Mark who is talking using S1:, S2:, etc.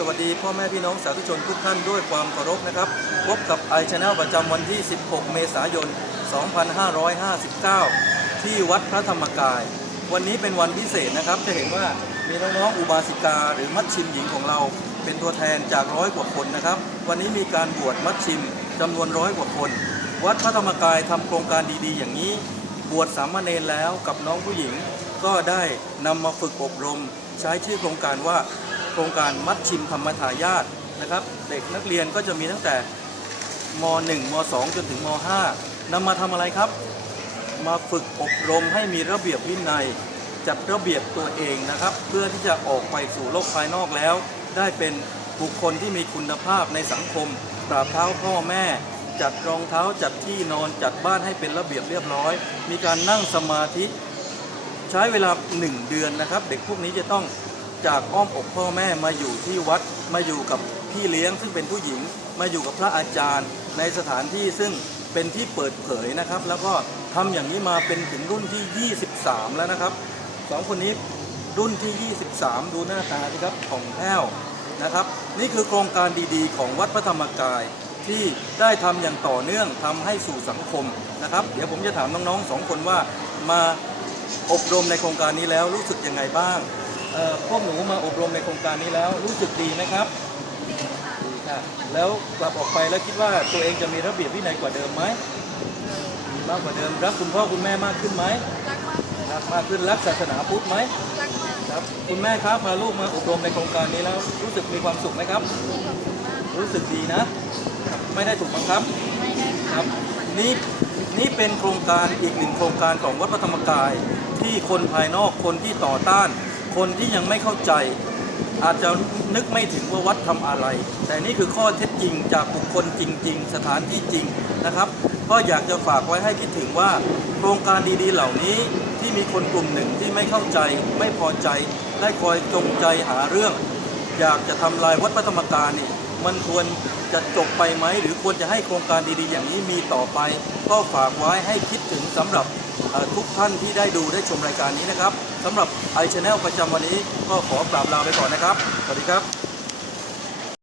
S1: สวัสดีพ่อแม่พี่น้องสาธุชนทุกท่านด้วยความเคารพนะครับ พบกับไอชแนลประจำวันที่ 16 เมษายน 2559 ที่วัดพระธรรมกาย วันนี้เป็นวันพิเศษนะครับ จะเห็นว่ามีน้องๆอุบาสิกา หรือมัชชิมหญิงของเรา เป็นตัวแทนจากร้อยกว่าคนนะครับ วันนี้มีการบวชมัชชิมจำนวนร้อยกว่าคน วัดพระธรรมกายทำโครงการดีๆ อย่างนี้ บวชสามเณรแล้วกับน้องผู้หญิง ก็ได้นำมาฝึกอบรม ใช้ชื่อโครงการว่า ครงการมัดชิมธรรมทายาทนะครับ เด็กนักเรียนก็จะมีตั้งแต่ม .1 ม .2 จนถึงม .5 นำมาทำอะไรครับ มาฝึกอบรมให้มีระเบียบวินัย จัดระเบียบตัวเองนะครับ เพื่อที่จะออกไปสู่โลกภายนอกแล้ว ได้เป็นบุคคลที่มีคุณภาพในสังคมกราบเท้าพ่อแม่ จัดรองเท้าจัดที่นอนจัดบ้านให้เป็นระเบียบเรียบร้อย มีการนั่งสมาธิ ใช้เวลา 1 เดือนนะครับ เด็กพวกนี้จะต้อง จากอ้อมอกพ่อแม่มาอยู่ที่วัดมาอยู่กับพี่เลี้ยง ซึ่งเป็นผู้หญิงมาอยู่กับพระอาจารย์ ในสถานที่ซึ่งเป็นที่เปิดเผยนะครับ แล้วก็ทำอย่างนี้มาเป็นถึงรุ่นที่ 23 แล้วนะครับสองคนนี้รุ่นที่ 23 ดูหน้าตาสิครับของแพ้วนะครับ นี่คือโครงการดีๆ ของวัดพระธรรมกายที่ได้ทำอย่างต่อเนื่องทำให้สู่สังคมนะครับ เดี๋ยวผมจะถามน้องๆสองคนว่ามาอบรมในโครงการนี้แล้วรู้สึกยังไงบ้าง พวกหนูมาอบรมในโครงการนี้แล้วรู้สึกดีไหมครับดีค่ะแล้วกลับออกไปแล้วคิดว่าตัวเองจะมีระเบียบวินัยกว่าเดิมไหมมีมากกว่าเดิมรักคุณพ่อคุณแม่มากขึ้นไหม
S2: รักมาก
S1: รักมากขึ้นรักศาสนาพุทธไหม
S2: รักมาก
S1: ครับคุณแม่ครับพาลูกมาอบรมในโครงการนี้แล้วรู้สึกมีความสุขไหมครับ
S2: มีความสุขมาก
S1: รู้สึกดีนะ ไม่ได้ถูกบังคับ
S2: ไม่ได้
S1: ค
S2: ค่ะ
S1: รับนี่นี่เป็นโครงการอีกหนึ่งโครงการของวัดพระธรรมกายที่คนภายนอกคนที่ต่อต้าน คนที่ยังไม่เข้าใจ อาจจะนึกไม่ถึงว่าวัดทำอะไร แต่นี่คือข้อเท็จจริงจากบุคคลจริง ๆ สถานที่จริงนะครับ ก็อยากจะฝากไว้ให้คิดถึงว่า โครงการดีๆเหล่านี้ที่มีคนกลุ่มหนึ่งที่ไม่เข้าใจ ไม่พอใจ ได้คอยจงใจหาเรื่อง อยากจะทำลายวัดพระธรรมกายนี่ มันควรจะจบไปไหม หรือควรจะให้โครงการดีๆ อย่างนี้มีต่อไป ก็ฝากไว้ให้คิดถึงสำหรับทุกท่านที่ได้ดูได้ชมรายการนี้นะครับสำหรับไอชแนลประจำวันนี้ก็ขอกราบลาไปก่อนนะครับ สวัสดีครับ